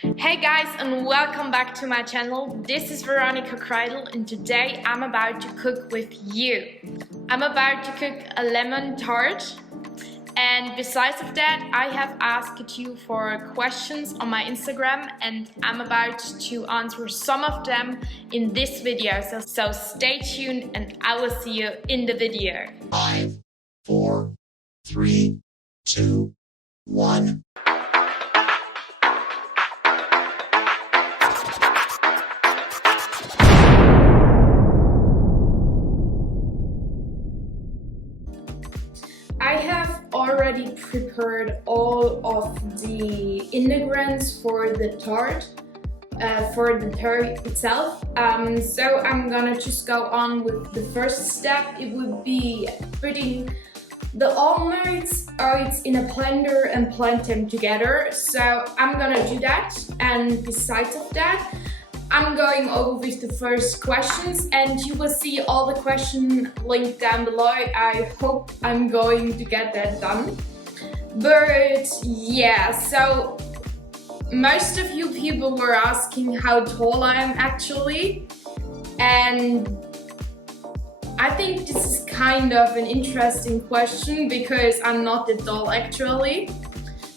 Hey guys, and welcome back to my channel. This is Veronica Kreidl, and today I'm about to cook with you. I'm about to cook a lemon tart, and besides of that I have asked you for questions on my Instagram and I'm about to answer some of them in this video, so stay tuned and I will see you in the video. 5, 4, 3, 2, 1. I have already prepared all of the ingredients for the tart, itself. So I'm gonna just go on with the first step. It would be putting the almonds oats in a blender and blend them together. So I'm gonna do that, and besides of that, I'm going over with the first questions, and you will see all the questions linked down below. I hope I'm going to get that done. But yeah, so most of you people were asking how tall I am actually, and I think this is kind of an interesting question because I'm not that tall actually.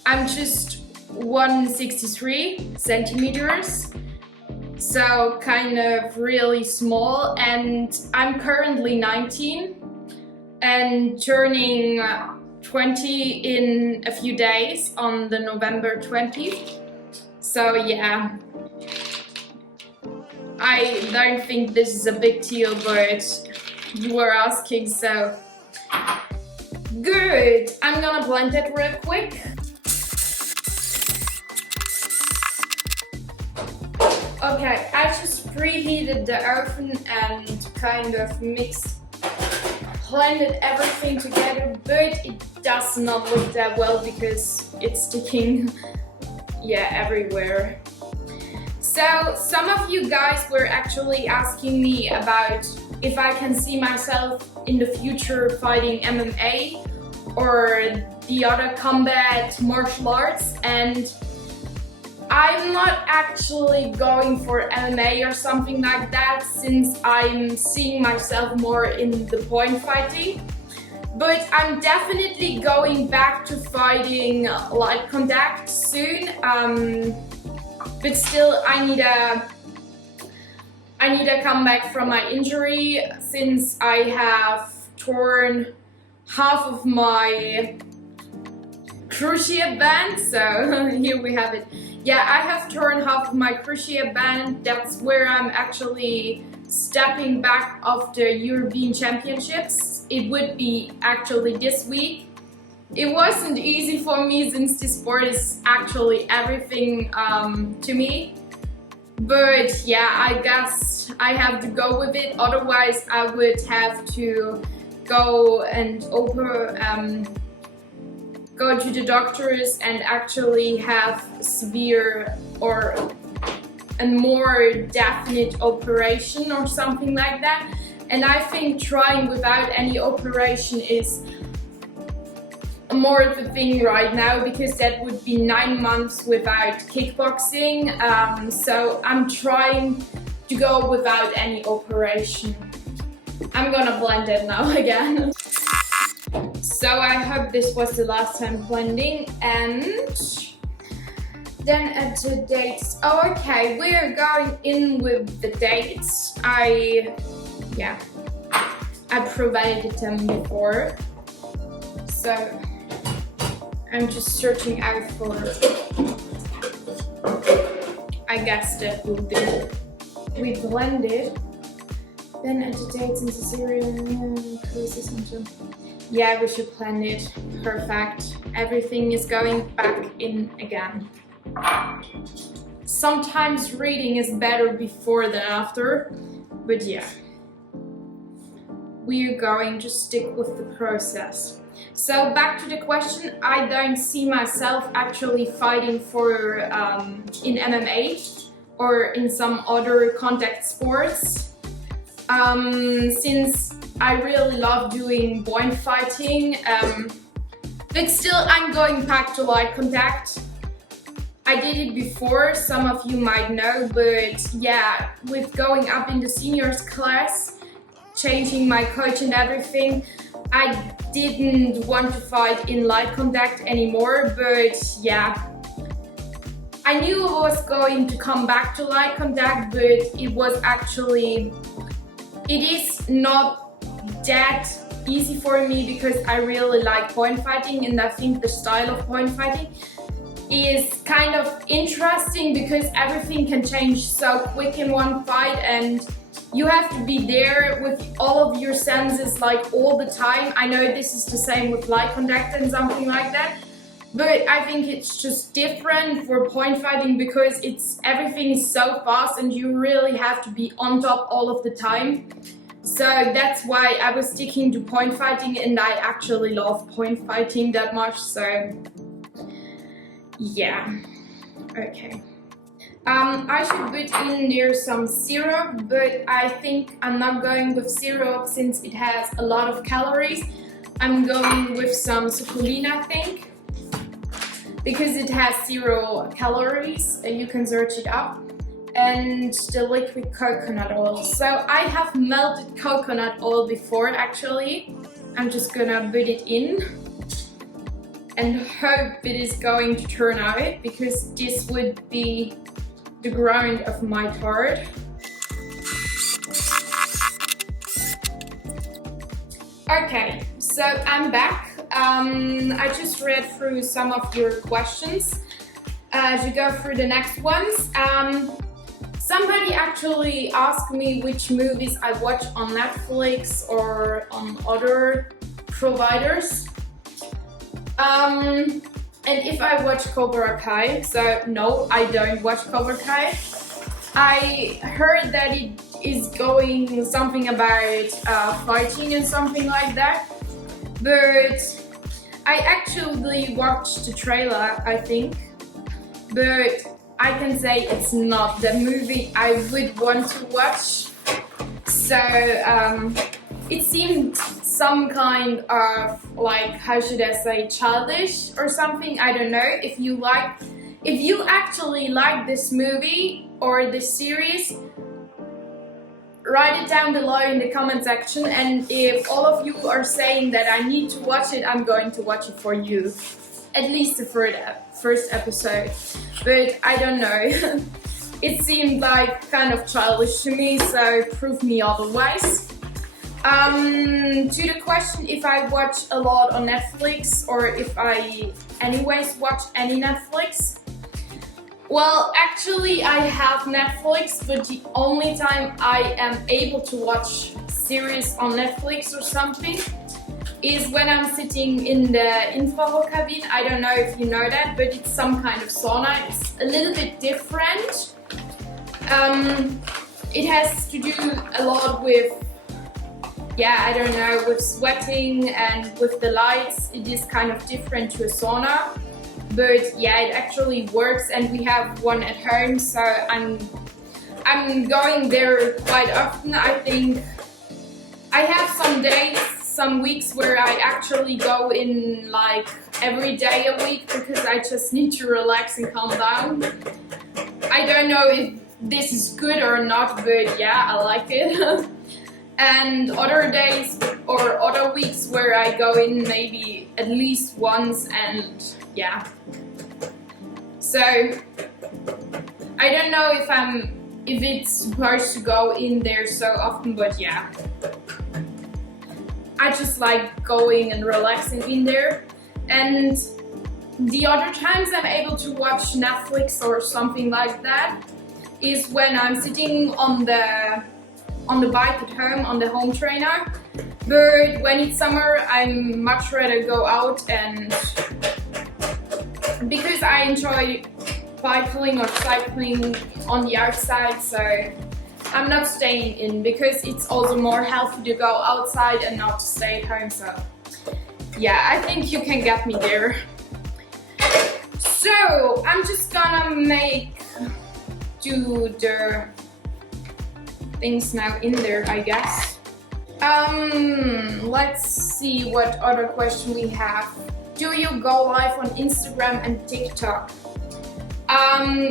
I'm just 163 centimeters. So kind of really small, and I'm currently 19 and turning 20 in a few days on the November 20th. So yeah, I don't think this is a big deal, but you were asking, so good. I'm gonna blend it real quick. Okay, I just preheated the oven and kind of blended everything together, but it does not look that well because it's sticking, yeah, everywhere. So some of you guys were actually asking me about if I can see myself in the future fighting MMA or the other combat martial arts, and I'm not actually going for MMA or something like that, since I'm seeing myself more in the point fighting. But I'm definitely going back to fighting light contact soon. But still, I need to come back from my injury, since I have torn half of my cruciate band. So here we have it. Yeah, I have torn half of my cruciate band. That's where I'm actually stepping back after European Championships. It would be actually this week. It wasn't easy for me, since this sport is actually everything to me. But yeah, I guess I have to go with it. Otherwise, I would have to go and go to the doctors and actually have severe or a more definite operation or something like that. And I think trying without any operation is more the thing right now, because that would be 9 months without kickboxing. So I'm trying to go without any operation. I'm gonna blend it now again. So I hope this was the last time blending, and then at the dates. Oh, okay, we're going in with the dates. I provided them before, so I'm just searching out for, I guess that will do. We blended, then at the dates into cereal, cruises until. Yeah, we should blend it. Perfect. Everything is going back in again. Sometimes reading is better before than after, but yeah. We're going to stick with the process. So back to the question, I don't see myself actually fighting for in MMA or in some other contact sports, since I really love doing point fighting, but still I'm going back to light contact. I did it before, some of you might know, but yeah, with going up in the seniors class, changing my coach and everything, I didn't want to fight in light contact anymore, but yeah. I knew I was going to come back to light contact, but it is not that easy for me because I really like point fighting, and I think the style of point fighting is kind of interesting because everything can change so quick in one fight, and you have to be there with all of your senses like all the time. I know this is the same with light contact and something like that, but I think it's just different for point fighting because everything is so fast and you really have to be on top all of the time. So that's why I was sticking to point fighting, and I actually love point fighting that much, so yeah. Okay. I should put in there some syrup, but I think I'm not going with syrup since it has a lot of calories. I'm going with some succulina, I think, because it has 0 calories. You can search it up. And the liquid coconut oil. So I have melted coconut oil before actually. I'm just gonna put it in and hope it is going to turn out, because this would be the grind of my tart. Okay, so I'm back. I just read through some of your questions. To go through the next ones. Somebody actually asked me which movies I watch on Netflix or on other providers. And if I watch Cobra Kai, so no, I don't watch Cobra Kai. I heard that it is going something about fighting and something like that, but I actually watched the trailer, I think, but I can say it's not the movie I would want to watch. So it seemed some kind of like, how should I say, childish or something. I don't know. If you actually like this movie or this series, write it down below in the comment section, and if all of you are saying that I need to watch it, I'm going to watch it for you. At least the first episode, but I don't know. It seemed like kind of childish to me, so prove me otherwise. To the question if I watch a lot on Netflix or if I anyways watch any Netflix. Well, actually I have Netflix, but the only time I am able to watch series on Netflix or something is when I'm sitting in the infrared cabin. I don't know if you know that, but it's some kind of sauna. It's a little bit different. It has to do a lot with, I don't know, with sweating and with the lights. It is kind of different to a sauna, but yeah, it actually works, and we have one at home, so I'm going there quite often. I think I have some weeks where I actually go in like every day a week because I just need to relax and calm down. I don't know if this is good or not, but yeah, I like it. And other days or other weeks where I go in maybe at least once, and yeah. So I don't know if it's supposed to go in there so often, but yeah. I just like going and relaxing in there. And the other times I'm able to watch Netflix or something like that is when I'm sitting on the bike at home, on the home trainer. But when it's summer, I'm much rather go out, and because I enjoy bicycling or cycling on the outside, so I'm not staying in because it's also more healthy to go outside and not to stay at home. So yeah, I think you can get me there. So I'm just gonna do the things now in there, I guess. Let's see what other question we have. Do you go live on Instagram and TikTok?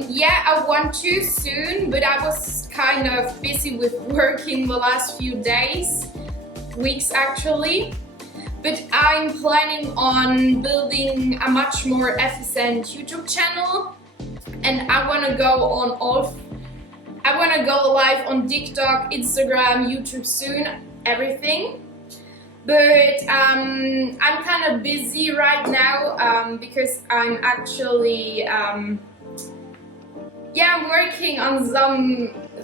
Yeah, I want to soon, but I was kind of busy with working the last few weeks actually. But I'm planning on building a much more efficient YouTube channel, and I want to go live on TikTok, Instagram, YouTube soon, everything. But I'm kind of busy right now because I'm actually I'm working on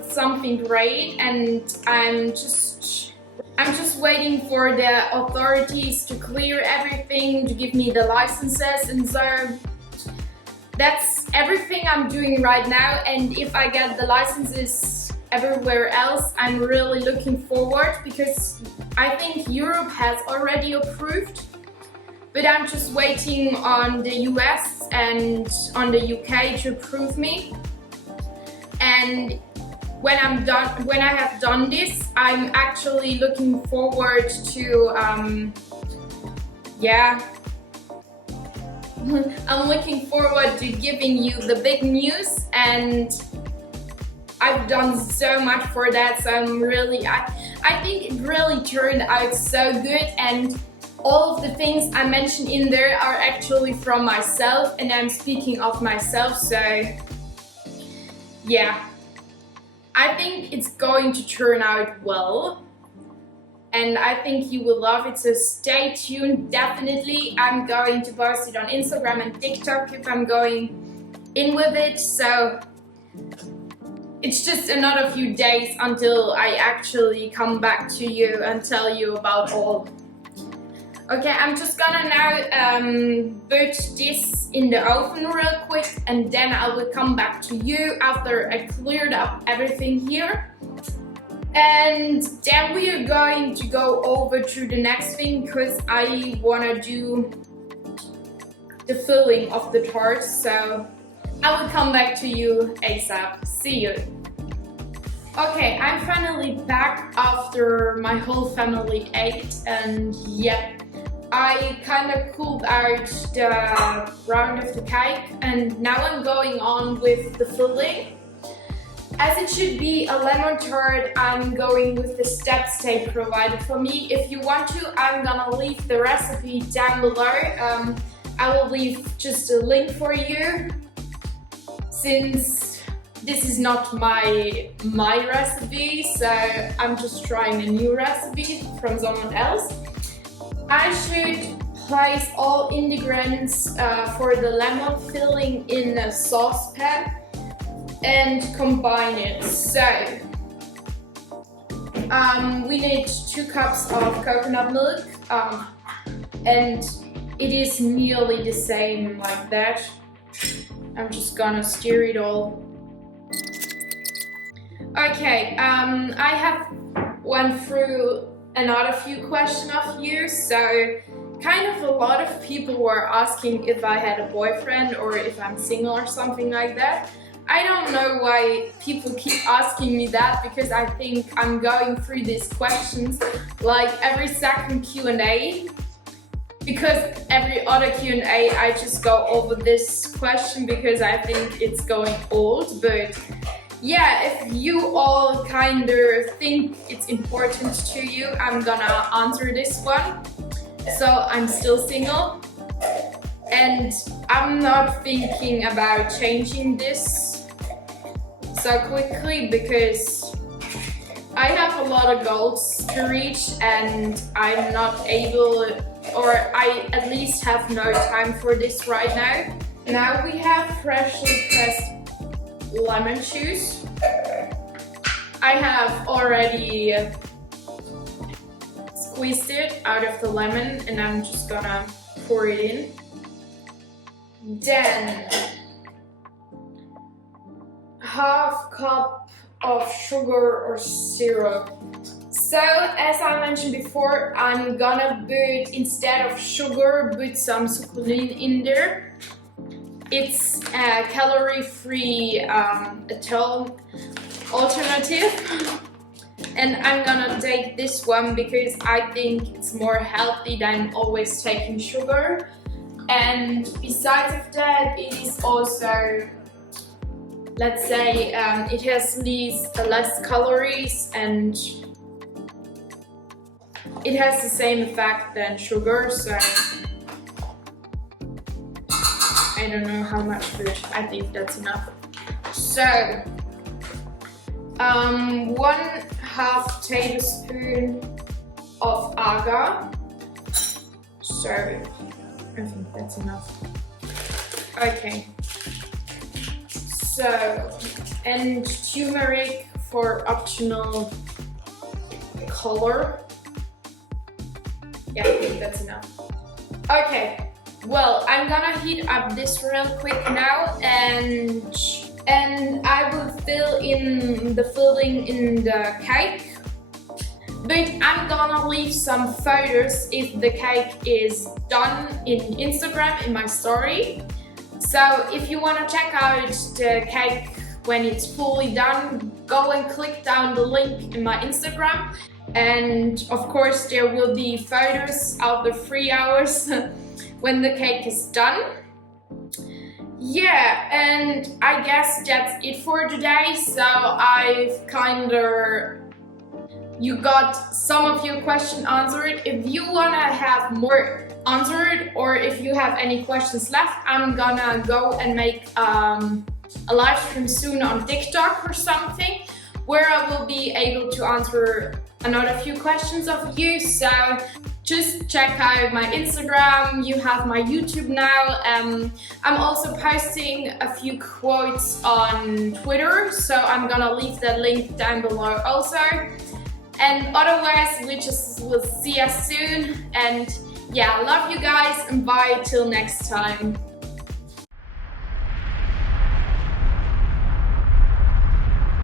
something great, and I'm just waiting for the authorities to clear everything, to give me the licenses, and so that's everything I'm doing right now. And if I get the licenses everywhere else, I'm really looking forward, because I think Europe has already approved, but I'm just waiting on the US and on the UK to approve me. And when I have done this, I'm actually looking forward to I'm looking forward to giving you the big news, and I've done so much for that, so I think it really turned out so good, and all of the things I mentioned in there are actually from myself, and I'm speaking of myself, so yeah. I think it's going to turn out well, and I think you will love it, so stay tuned. Definitely, I'm going to post it on Instagram and TikTok if I'm going in with it, so it's just another few days until I actually come back to you and tell you about all. Okay, I'm just gonna now put this in the oven real quick, and then I will come back to you after I cleared up everything here. And then we are going to go over to the next thing, because I wanna do the filling of the tart, so I will come back to you ASAP. See you. Okay, I'm finally back after my whole family ate, and yep, I kind of cooled out the round of the cake, and now I'm going on with the filling. As it should be a lemon tart, I'm going with the steps they provided for me. If you want to, I'm gonna leave the recipe down below. I will leave just a link for you, since this is not my recipe, so I'm just trying a new recipe from someone else. I should place all ingredients for the lemon filling in a saucepan and combine it. So we need 2 cups of coconut milk, and it is nearly the same like that. I'm just gonna stir it all. Okay, I have went through another few questions of you, so kind of a lot of people were asking if I had a boyfriend or if I'm single or something like that. I don't know why people keep asking me that, because I think I'm going through these questions like every second Q&A, because every other Q&A I just go over this question because I think it's going old. But yeah, if you all kind of think it's important to you, I'm gonna answer this one. So I'm still single, and I'm not thinking about changing this so quickly, because I have a lot of goals to reach, and I'm not able, or I at least have no time for this right now. Now we have freshly pressed lemon juice. I have already squeezed it out of the lemon, and I'm just gonna pour it in. Then half cup of sugar or syrup. So as I mentioned before, I'm gonna put, instead of sugar, put some sucralin in there. It's a calorie-free alternative, and I'm gonna take this one because I think it's more healthy than always taking sugar. And besides of that, it is also let's say it has less calories and it has the same effect than sugar, so I don't know how much, but I think that's enough. So 1/2 tablespoon of agar. So I think that's enough. Okay. So, and turmeric for optional color. Yeah, I think that's enough. Okay, well, I'm gonna heat up this real quick now, and I will fill in the filling in the cake. But I'm gonna leave some photos if the cake is done in Instagram in my story. So if you wanna check out the cake when it's fully done, go and click down the link in my Instagram. And of course there will be photos of the 3 hours when the cake is done. Yeah, and I guess that's it for today. So you got some of your questions answered. If you wanna have more answered, or if you have any questions left, I'm gonna go and make a live stream soon on TikTok or something, where I will be able to answer another few questions of you. So just check out my Instagram. You have my YouTube now. I'm also posting a few quotes on Twitter, so I'm gonna leave that link down below also. And otherwise, we'll see us soon. And yeah, love you guys, and bye till next time.